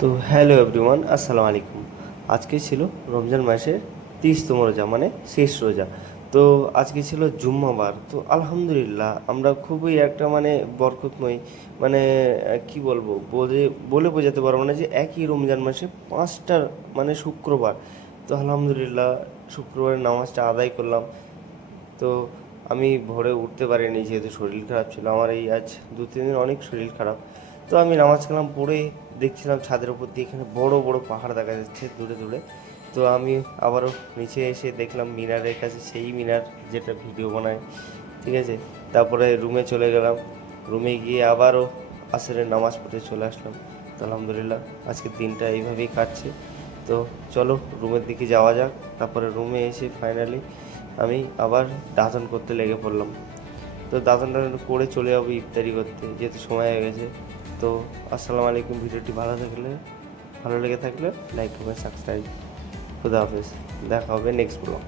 তো hello everyone, আসসালামু আলাইকুম। আজকে ছিল রমজান মাসের 30তম রোজা, মানে শেষ রোজা। তো আজকে ছিল জুম্মাবার। তো আলহামদুলিল্লাহ আমরা খুবই একটা মানে বরকতময়, মানে কি বলবো, বলে বলে বোঝাতে পারবো না যে একই রমজান মাসে 5টা মানে শুক্রবার। তো আলহামদুলিল্লাহ শুক্রবারের নামাজটা আদায় করলাম। তো আমি ভোরে উঠতে পারিনি, যেহেতু শরীর খারাপ ছিল আমার। এই আজ 2-3 দিন অনেক শরীর খারাপ। তো আমি নামাজ কালাম পড়ে দেখছিলাম ছাদের উপর দিয়ে এখানে বড় বড় পাহাড় দেখা যাচ্ছে দূরে দূরে। তো আমি আবারও নিচে এসে দেখলাম মিনারের কাছে, সেই মিনার যেটা ভিডিও বানায়, ঠিক আছে। তারপরে রুমে চলে গেলাম। রুমে গিয়ে আবারও আসরের নামাজ পড়তে চলে আসলাম। তো আলহামদুলিল্লাহ আজকের দিনটা এইভাবেই কাটছে। তো চলো রুমের দিকে যাওয়া যাক। তারপরে রুমে এসে ফাইনালি আমি আবার দাঁতন করতে লেগে পড়লাম। তো দাঁতন টাতন করে চলে যাবো ইফতারি করতে, যেহেতু সময় হয়ে গেছে। তো আসসালামু আলাইকুম। ভিডিওটি ভালো লেগে থাকলে লাইক কমেন্ট সাবস্ক্রাইব। খুদা হাফেজ। দেখা হবে নেক্সট ব্লগ।